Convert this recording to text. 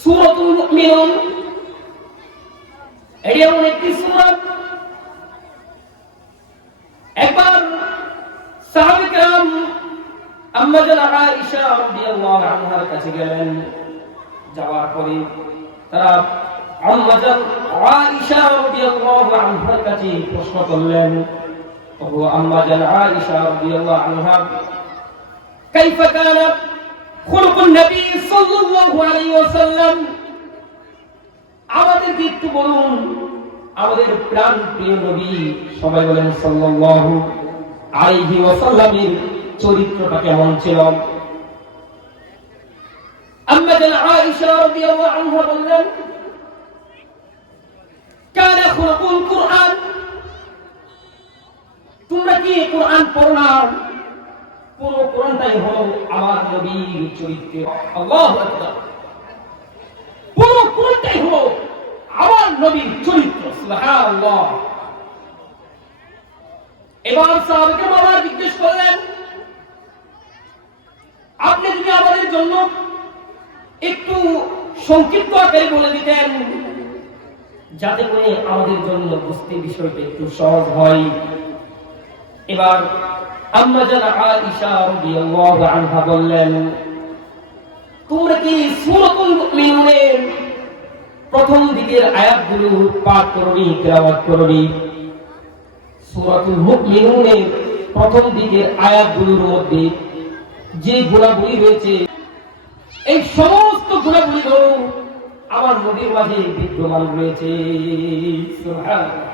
সূরাতুল মুমিনুন এটি এমন একটি সূরা, একবার সাহাবায়ে কেরাম আম্মা জান আয়েশা রাদিয়াল্লাহু আনহার কাছে গেলেন। যাওয়ার পরে তারা আম্মা জান আয়েশা রাদিয়াল্লাহু আনহার কাছে প্রশ্ন করলেন, ওগো আম্মা জান আয়েশা রাদিয়াল্লাহু আনহা, কাইফা কানা খুলুকুন নবী সাল্লাল্লাহু আলাইহি ওয়াসাল্লাম, আমাদেরকে একটু বলুন আমাদের প্রাণ প্রিয় নবী, সবাই বলেন সাল্লাল্লাহু আলাইহি ওয়াসাল্লামের চরিত্রটা কেমন ছিল। আম্মা জান আয়েশা রাদিয়াল্লাহু আনহা বললেন, কানা খুলুকুল কুরআন, তোমরা কি কুরআন পড়ো না? পুরো কোরআনটাই হলো আমার নবীর চরিত্র। আল্লাহু আকবার, পুরো কোরআনটাই হলো আমার নবীর চরিত্র। সুবহানাল্লাহ। এবার সাহাবাকে বাবা জিজ্ঞেস করলেন, আপনি যদি আমাদের জন্য একটু সংক্ষিপ্ত আকারে বলে দিতেন, যাতে করে আমাদের জন্য বুঝতে বিষয়টা একটু সহজ হয়। এবার আম্মা জান আয়েশা রাদিয়াল্লাহু আনহা বললেন, তোমরা কি সূরাতুল মুমিনুনের প্রথম দিকের আয়াতগুলো পাঠ করনি, তেলাওয়াত করনি? সূরাতুল মুমিনুনের প্রথম দিকের আয়াতগুলোর মধ্যে যে গুণাবলী রয়েছে, এই সমস্ত গুণাবলীগুলো আমার নবীর মাঝে বিদ্যমান রয়েছে। সুবহানাল্লাহ।